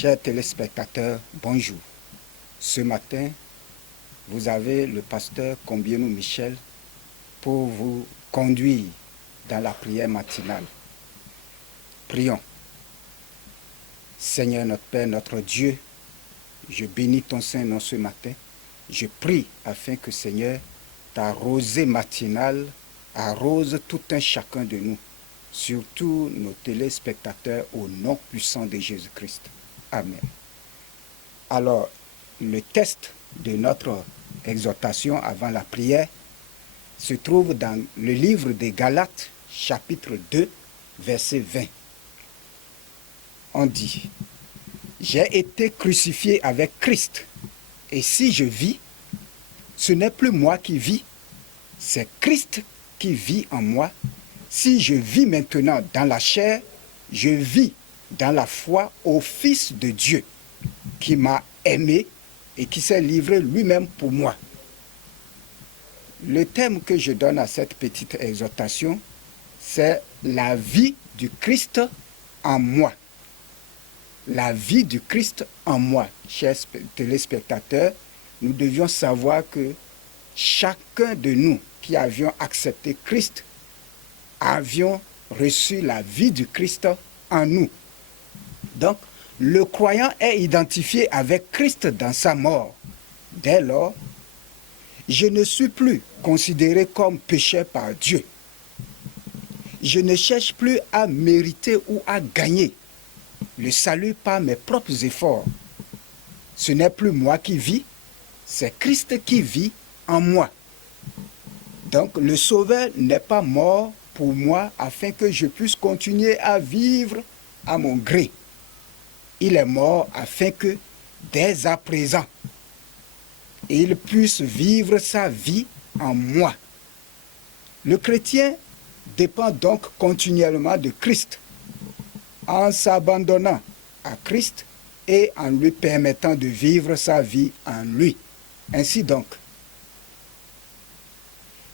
Chers téléspectateurs, bonjour. Ce matin, vous avez le pasteur Combienou Michel pour vous conduire dans la prière matinale. Prions. Seigneur notre Père, notre Dieu, je bénis ton Saint-Nom ce matin. Je prie afin que, Seigneur, ta rosée matinale arrose tout un chacun de nous, surtout nos téléspectateurs, au nom puissant de Jésus-Christ. Amen. Alors, le texte de notre exhortation avant la prière se trouve dans le livre des Galates, chapitre 2, verset 20. On dit, « J'ai été crucifié avec Christ, et si je vis, ce n'est plus moi qui vis, c'est Christ qui vit en moi. Si je vis maintenant dans la chair, je vis dans la foi au Fils de Dieu, qui m'a aimé et qui s'est livré lui-même pour moi. » Le thème que je donne à cette petite exhortation, c'est la vie du Christ en moi. La vie du Christ en moi. Chers téléspectateurs, nous devions savoir que chacun de nous qui avions accepté Christ, avions reçu la vie du Christ en nous. Donc, le croyant est identifié avec Christ dans sa mort. Dès lors, je ne suis plus considéré comme pécheur par Dieu. Je ne cherche plus à mériter ou à gagner le salut par mes propres efforts. Ce n'est plus moi qui vis, c'est Christ qui vit en moi. Donc le Sauveur n'est pas mort pour moi afin que je puisse continuer à vivre à mon gré. Il est mort afin que, dès à présent, il puisse vivre sa vie en moi. Le chrétien dépend donc continuellement de Christ, en s'abandonnant à Christ et en lui permettant de vivre sa vie en lui. Ainsi donc,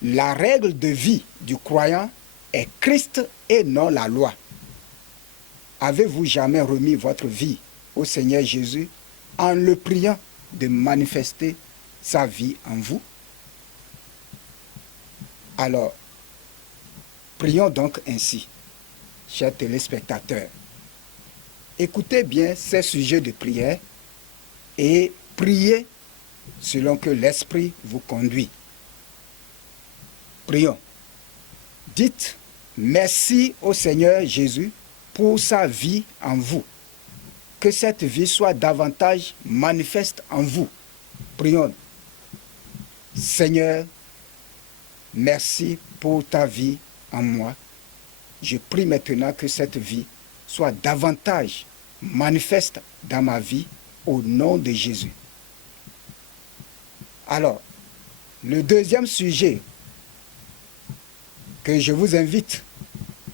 la règle de vie du croyant est Christ et non la loi. Avez-vous jamais remis votre vie au Seigneur Jésus en le priant de manifester sa vie en vous? Alors, prions donc ainsi, chers téléspectateurs. Écoutez bien ces sujets de prière et priez selon que l'Esprit vous conduit. Prions. Dites merci au Seigneur Jésus pour sa vie en vous. Que cette vie soit davantage manifeste en vous. Prions. Seigneur, merci pour ta vie en moi. Je prie maintenant que cette vie soit davantage manifeste dans ma vie au nom de Jésus. Alors, le deuxième sujet que je vous invite,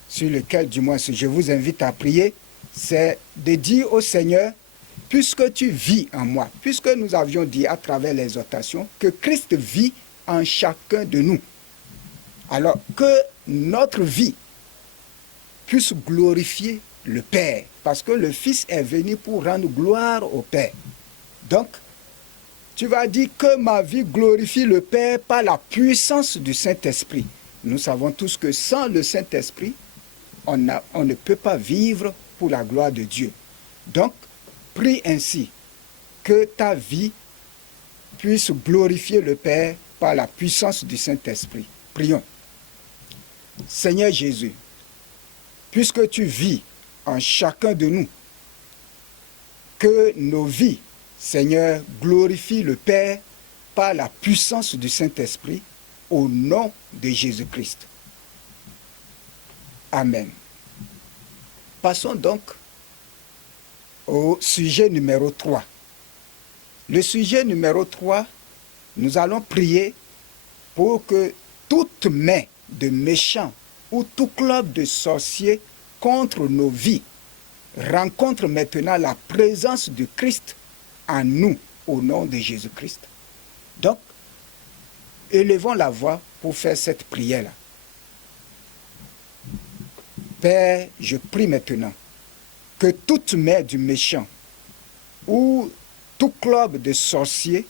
sur lequel du moins je vous invite à prier, c'est de dire au Seigneur, puisque tu vis en moi, puisque nous avions dit à travers l'exhortation que Christ vit en chacun de nous. Alors que notre vie puisse glorifier le Père, parce que le Fils est venu pour rendre gloire au Père. Donc, tu vas dire que ma vie glorifie le Père par la puissance du Saint-Esprit. Nous savons tous que sans le Saint-Esprit, on ne peut pas vivre pour la gloire de Dieu. Donc, prie ainsi que ta vie puisse glorifier le Père par la puissance du Saint-Esprit. Prions. Seigneur Jésus, puisque tu vis en chacun de nous, que nos vies, Seigneur, glorifient le Père par la puissance du Saint-Esprit, au nom de Jésus-Christ. Amen. Passons donc au sujet numéro 3. Le sujet numéro 3, nous allons prier pour que toute main de méchants ou tout club de sorciers contre nos vies rencontre maintenant la présence de Christ en nous, au nom de Jésus-Christ. Donc, élevons la voix pour faire cette prière-là. Père, je prie maintenant que toute main du méchant ou tout club de sorciers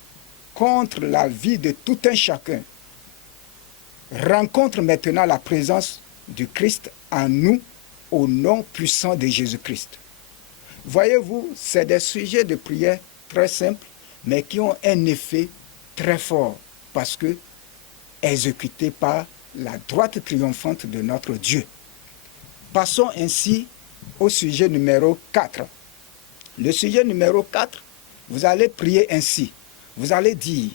contre la vie de tout un chacun rencontre maintenant la présence du Christ en nous au nom puissant de Jésus-Christ. Voyez-vous, c'est des sujets de prière très simples, mais qui ont un effet très fort parce que exécutés par la droite triomphante de notre Dieu. Passons ainsi au sujet numéro 4. Le sujet numéro 4, vous allez prier ainsi. Vous allez dire,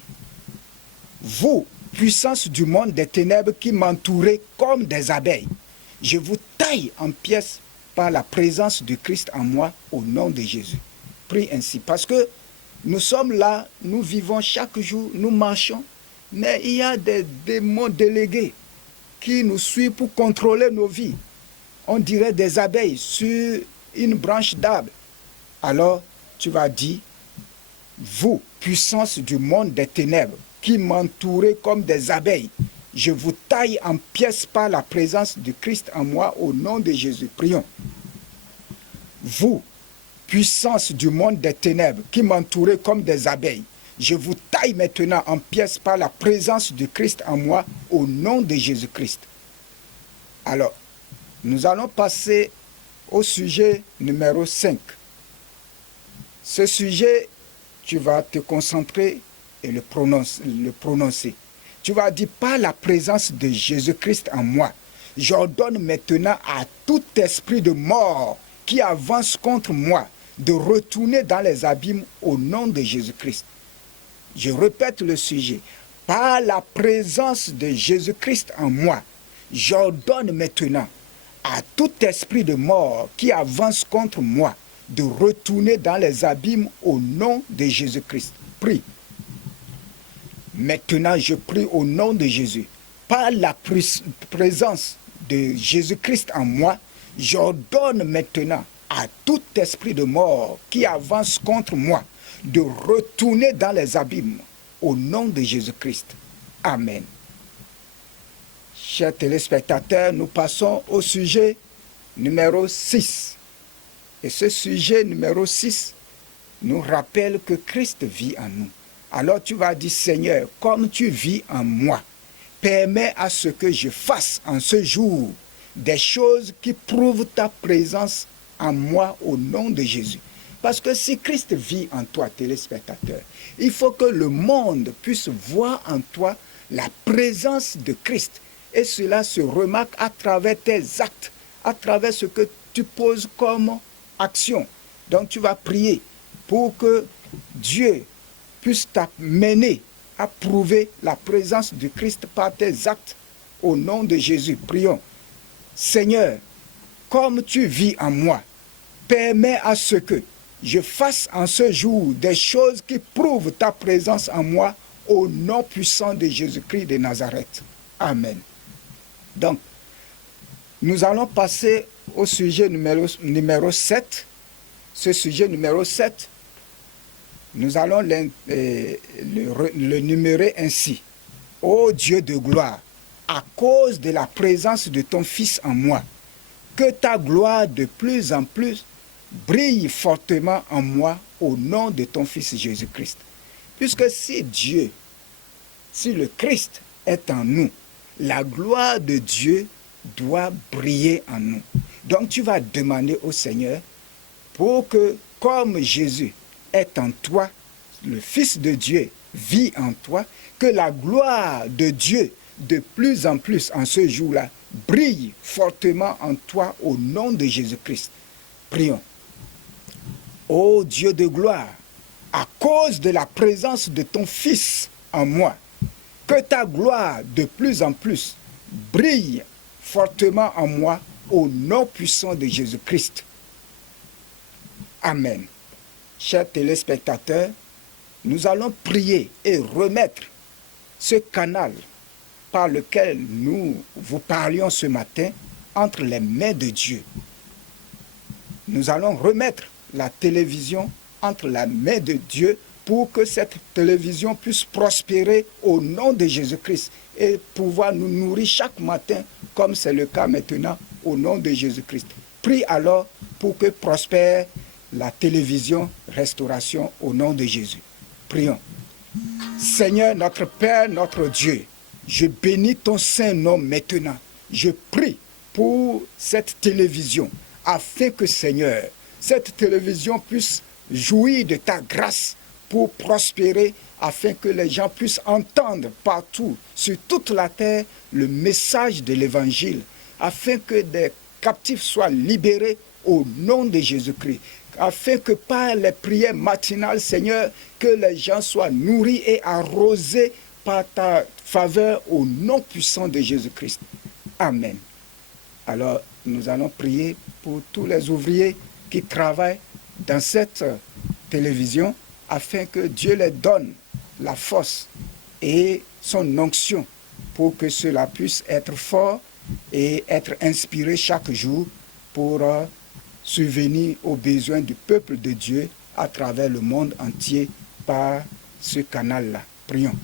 vous, puissance du monde des ténèbres qui m'entourez comme des abeilles, je vous taille en pièces par la présence du Christ en moi au nom de Jésus. Prie ainsi, parce que nous sommes là, nous vivons chaque jour, nous marchons, mais il y a des démons délégués qui nous suivent pour contrôler nos vies. On dirait des abeilles sur une branche d'arbre. Alors, tu vas dire, vous, puissance du monde des ténèbres, qui m'entourez comme des abeilles, je vous taille en pièces par la présence du Christ en moi au nom de Jésus. Prions. Vous, puissance du monde des ténèbres, qui m'entourez comme des abeilles, je vous taille maintenant en pièces par la présence du Christ en moi au nom de Jésus-Christ. Alors, nous allons passer au sujet numéro 5. Ce sujet, tu vas te concentrer et le prononcer. Tu vas dire, par la présence de Jésus-Christ en moi, j'ordonne maintenant à tout esprit de mort qui avance contre moi de retourner dans les abîmes au nom de Jésus-Christ. Je répète le sujet. Par la présence de Jésus-Christ en moi, j'ordonne maintenant à tout esprit de mort qui avance contre moi de retourner dans les abîmes au nom de Jésus-Christ. Prie. Maintenant, je prie au nom de Jésus. Par la présence de Jésus-Christ en moi, j'ordonne maintenant à tout esprit de mort qui avance contre moi de retourner dans les abîmes au nom de Jésus-Christ. Amen. Chers téléspectateurs, nous passons au sujet numéro 6. Et ce sujet numéro 6 nous rappelle que Christ vit en nous. Alors tu vas dire, Seigneur, comme tu vis en moi, permets à ce que je fasse en ce jour des choses qui prouvent ta présence en moi au nom de Jésus. Parce que si Christ vit en toi, téléspectateur, il faut que le monde puisse voir en toi la présence de Christ. Et cela se remarque à travers tes actes, à travers ce que tu poses comme action. Donc tu vas prier pour que Dieu puisse t'amener à prouver la présence du Christ par tes actes au nom de Jésus. Prions. Seigneur, comme tu vis en moi, permets à ce que je fasse en ce jour des choses qui prouvent ta présence en moi au nom puissant de Jésus-Christ de Nazareth. Amen. Donc, nous allons passer au sujet numéro 7. Ce sujet numéro 7, nous allons le numérer ainsi. Ô Dieu de gloire, à cause de la présence de ton Fils en moi, que ta gloire de plus en plus brille fortement en moi au nom de ton Fils Jésus-Christ. Puisque si Dieu, si le Christ est en nous, la gloire de Dieu doit briller en nous. Donc tu vas demander au Seigneur pour que, comme Jésus est en toi, le Fils de Dieu vit en toi, que la gloire de Dieu de plus en plus en ce jour-là brille fortement en toi au nom de Jésus-Christ. Prions. Ô Dieu de gloire, à cause de la présence de ton Fils en moi, que ta gloire de plus en plus brille fortement en moi au nom puissant de Jésus-Christ. Amen. Chers téléspectateurs, nous allons prier et remettre ce canal par lequel nous vous parlions ce matin entre les mains de Dieu. Nous allons remettre la télévision entre la main de Dieu pour que cette télévision puisse prospérer au nom de Jésus-Christ et pouvoir nous nourrir chaque matin comme c'est le cas maintenant au nom de Jésus-Christ. Prie alors pour que prospère la télévision Restauration au nom de Jésus. Prions. Seigneur, notre Père, notre Dieu, je bénis ton saint nom maintenant. Je prie pour cette télévision afin que, Seigneur, cette télévision puisse jouir de ta grâce pour prospérer, afin que les gens puissent entendre partout, sur toute la terre, le message de l'Évangile, afin que des captifs soient libérés au nom de Jésus-Christ, afin que par les prières matinales, Seigneur, que les gens soient nourris et arrosés par ta faveur au nom puissant de Jésus-Christ. Amen. Alors, nous allons prier pour tous les ouvriers qui travaillent dans cette télévision, afin que Dieu les donne la force et son onction pour que cela puisse être fort et être inspiré chaque jour pour subvenir aux besoins du peuple de Dieu à travers le monde entier par ce canal-là. Prions.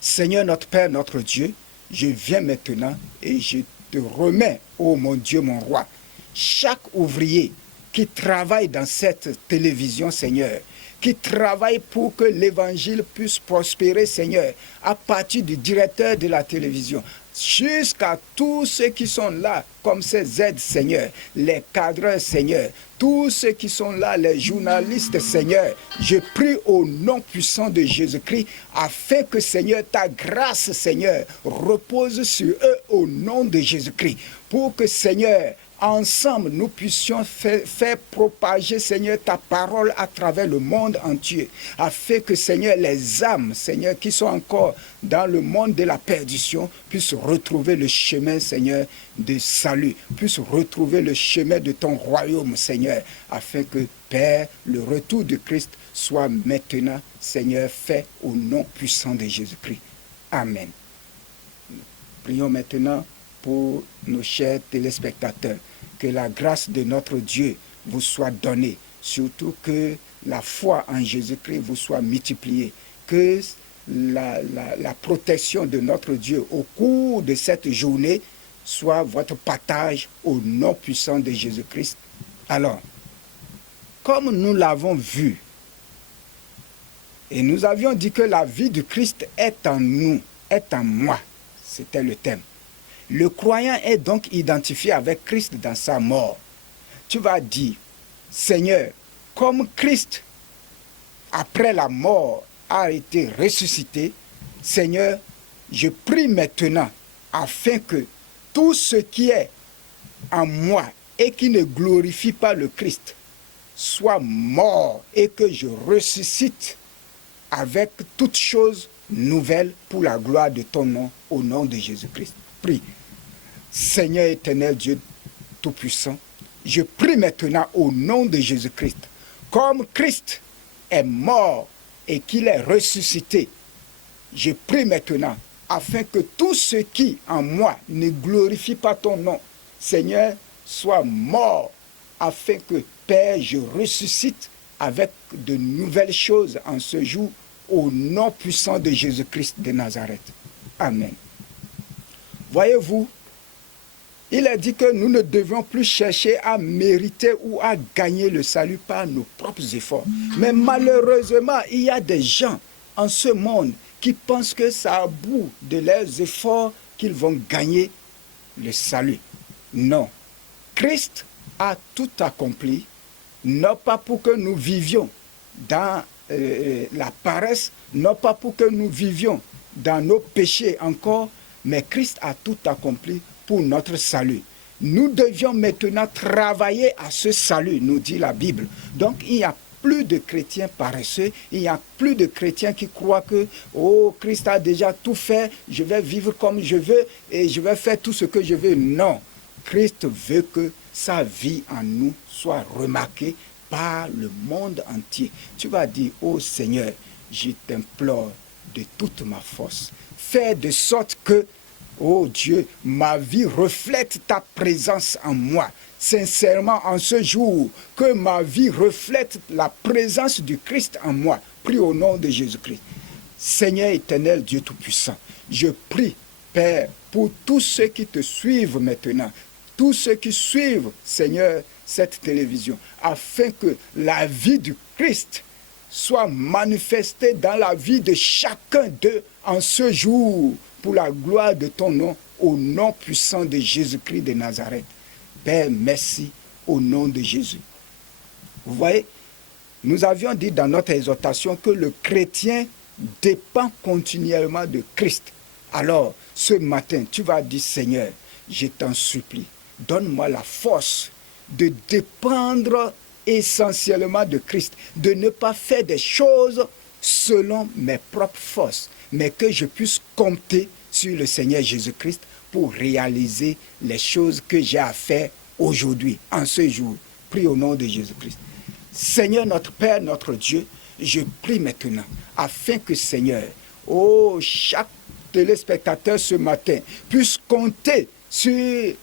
Seigneur notre Père, notre Dieu, je viens maintenant et je te remets, ô mon Dieu, mon roi, chaque ouvrier qui travaille dans cette télévision, Seigneur, qui travaille pour que l'évangile puisse prospérer, Seigneur, à partir du directeur de la télévision, jusqu'à tous ceux qui sont là, comme ces aides, Seigneur, les cadreurs, Seigneur, tous ceux qui sont là, les journalistes, Seigneur, je prie au nom puissant de Jésus-Christ, afin que, Seigneur, ta grâce, Seigneur, repose sur eux au nom de Jésus-Christ, pour que, Seigneur, ensemble, nous puissions faire propager, Seigneur, ta parole à travers le monde entier, afin que, Seigneur, les âmes, Seigneur, qui sont encore dans le monde de la perdition, puissent retrouver le chemin, Seigneur, de salut, puissent retrouver le chemin de ton royaume, Seigneur, afin que, Père, le retour de Christ soit maintenant, Seigneur, fait au nom puissant de Jésus-Christ. Amen. Prions maintenant pour nos chers téléspectateurs. Que la grâce de notre Dieu vous soit donnée, surtout que la foi en Jésus-Christ vous soit multipliée, que la protection de notre Dieu au cours de cette journée soit votre partage au nom puissant de Jésus-Christ. Alors, comme nous l'avons vu, et nous avions dit que la vie du Christ est en nous, est en moi, c'était le thème. Le croyant est donc identifié avec Christ dans sa mort. Tu vas dire, Seigneur, comme Christ, après la mort, a été ressuscité, Seigneur, je prie maintenant afin que tout ce qui est en moi et qui ne glorifie pas le Christ soit mort et que je ressuscite avec toutes choses nouvelles pour la gloire de ton nom, au nom de Jésus-Christ. Prie. Seigneur éternel Dieu Tout-Puissant, je prie maintenant au nom de Jésus-Christ, comme Christ est mort et qu'il est ressuscité, je prie maintenant afin que tout ce qui en moi ne glorifie pas ton nom, Seigneur, soit mort, afin que, Père, je ressuscite avec de nouvelles choses en ce jour, au nom puissant de Jésus-Christ de Nazareth. Amen. Voyez-vous, il est dit que nous ne devions plus chercher à mériter ou à gagner le salut par nos propres efforts. Mais malheureusement, il y a des gens en ce monde qui pensent que c'est à bout de leurs efforts qu'ils vont gagner le salut. Non. Christ a tout accompli, non pas pour que nous vivions dans la paresse, non pas pour que nous vivions dans nos péchés encore, mais Christ a tout accompli pour notre salut. Nous devions maintenant travailler à ce salut, nous dit la Bible. Donc il n'y a plus de chrétiens paresseux, il n'y a plus de chrétiens qui croient que oh, Christ a déjà tout fait, je vais vivre comme je veux et je vais faire tout ce que je veux. Non, Christ veut que sa vie en nous soit remarquée par le monde entier. Tu vas dire, oh Seigneur, je t'implore de toute ma force, fais de sorte que, oh Dieu, ma vie reflète ta présence en moi. Sincèrement, en ce jour, que ma vie reflète la présence du Christ en moi. Prie au nom de Jésus-Christ. Seigneur éternel, Dieu Tout-Puissant, je prie, Père, pour tous ceux qui te suivent maintenant, tous ceux qui suivent, Seigneur, cette télévision, afin que la vie du Christ soit manifestée dans la vie de chacun d'eux en ce jour, pour la gloire de ton nom, au nom puissant de Jésus-Christ de Nazareth. Père, merci au nom de Jésus. Vous voyez, nous avions dit dans notre exhortation que le chrétien dépend continuellement de Christ. Alors, ce matin, tu vas dire, Seigneur, je t'en supplie, donne-moi la force de dépendre essentiellement de Christ, de ne pas faire des choses selon mes propres forces, mais que je puisse compter sur le Seigneur Jésus-Christ pour réaliser les choses que j'ai à faire aujourd'hui, en ce jour. Prie au nom de Jésus-Christ. Seigneur, notre Père, notre Dieu, je prie maintenant, afin que, Seigneur, chaque téléspectateur ce matin puisse compter sur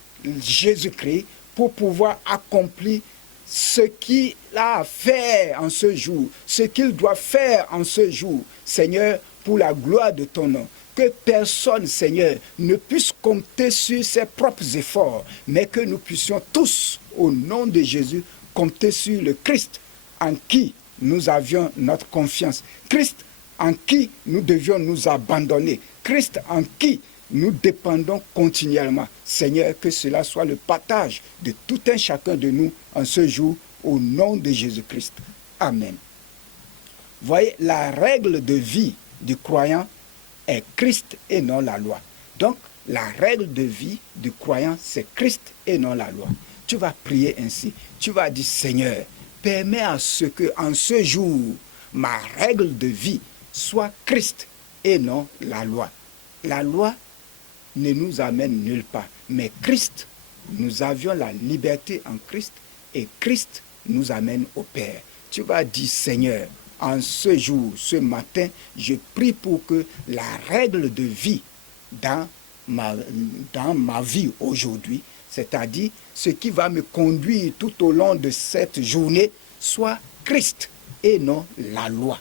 Jésus-Christ pour pouvoir accomplir ce qu'il a à faire en ce jour, ce qu'il doit faire en ce jour, Seigneur, pour la gloire de ton nom. Que personne, Seigneur, ne puisse compter sur ses propres efforts, mais que nous puissions tous, au nom de Jésus, compter sur le Christ en qui nous avions notre confiance, Christ en qui nous devions nous abandonner, Christ en qui nous dépendons continuellement. Seigneur, que cela soit le partage de tout un chacun de nous en ce jour, au nom de Jésus-Christ. Amen. Voyez, la règle de vie du croyant est Christ et non la loi. Donc, la règle de vie du croyant, c'est Christ et non la loi. Tu vas prier ainsi. Tu vas dire, Seigneur, permets à ce que, en ce jour, ma règle de vie soit Christ et non la loi. La loi ne nous amène nulle part. Mais Christ, nous avions la liberté en Christ et Christ nous amène au Père. Tu vas dire, Seigneur, en ce jour, ce matin, je prie pour que la règle de vie dans ma vie aujourd'hui, c'est-à-dire ce qui va me conduire tout au long de cette journée, soit Christ et non la loi.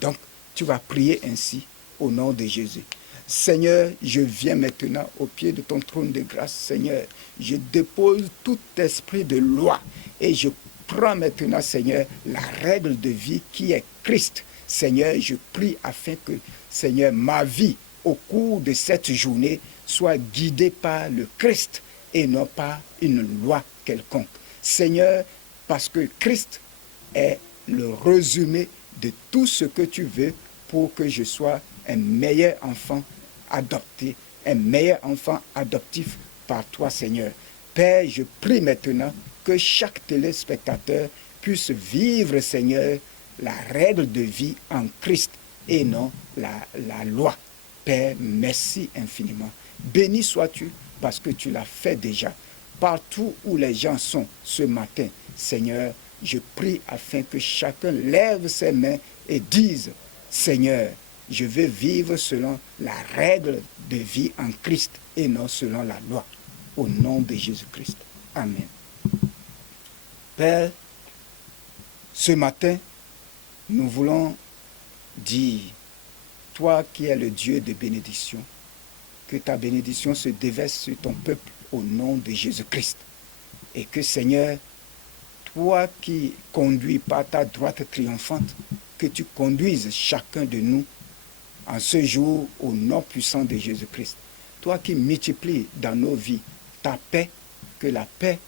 Donc, tu vas prier ainsi au nom de Jésus. Seigneur, je viens maintenant au pied de ton trône de grâce, Seigneur. Je dépose tout esprit de loi et je prends maintenant, Seigneur, la règle de vie qui est Christ. Seigneur, je prie afin que, Seigneur, ma vie au cours de cette journée soit guidée par le Christ et non pas une loi quelconque. Seigneur, parce que Christ est le résumé de tout ce que tu veux pour que je sois un meilleur enfant adopté, un meilleur enfant adoptif par toi, Seigneur. Père, je prie maintenant que chaque téléspectateur puisse vivre, Seigneur, la règle de vie en Christ et non la loi. Père, merci infiniment. Béni sois-tu parce que tu l'as fait déjà. Partout où les gens sont ce matin, Seigneur, je prie afin que chacun lève ses mains et dise, Seigneur, je veux vivre selon la règle de vie en Christ et non selon la loi. Au nom de Jésus-Christ. Amen. Père, ce matin, nous voulons dire, toi qui es le Dieu de bénédiction, que ta bénédiction se déverse sur ton peuple au nom de Jésus-Christ. Et que, Seigneur, toi qui conduis par ta droite triomphante, que tu conduises chacun de nous en ce jour au nom puissant de Jésus-Christ. Toi qui multiplies dans nos vies ta paix, que la paix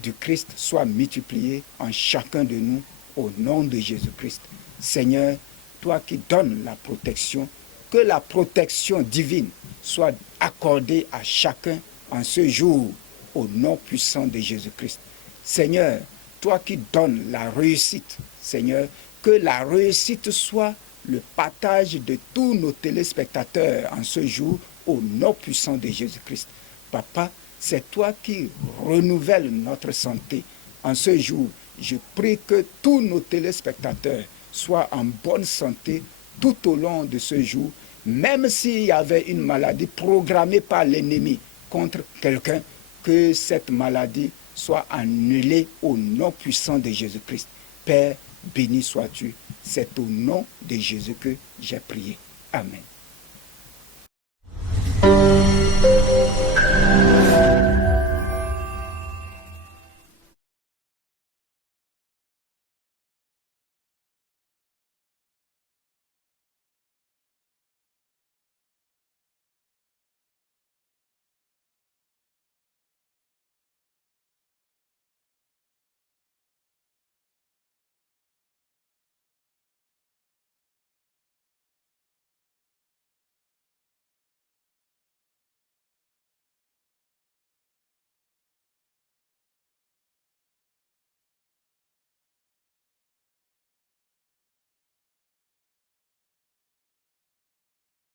du Christ soit multipliée en chacun de nous au nom de Jésus-Christ. Seigneur, toi qui donnes la protection, que la protection divine soit accordée à chacun en ce jour au nom puissant de Jésus-Christ. Seigneur, toi qui donnes la réussite, Seigneur, que la réussite soit le partage de tous nos téléspectateurs en ce jour au nom puissant de Jésus-Christ. Papa, c'est toi qui renouvelles notre santé. En ce jour, je prie que tous nos téléspectateurs soient en bonne santé tout au long de ce jour, même s'il y avait une maladie programmée par l'ennemi contre quelqu'un, que cette maladie soit annulée au nom puissant de Jésus-Christ. Père, béni sois-tu. C'est au nom de Jésus que j'ai prié. Amen.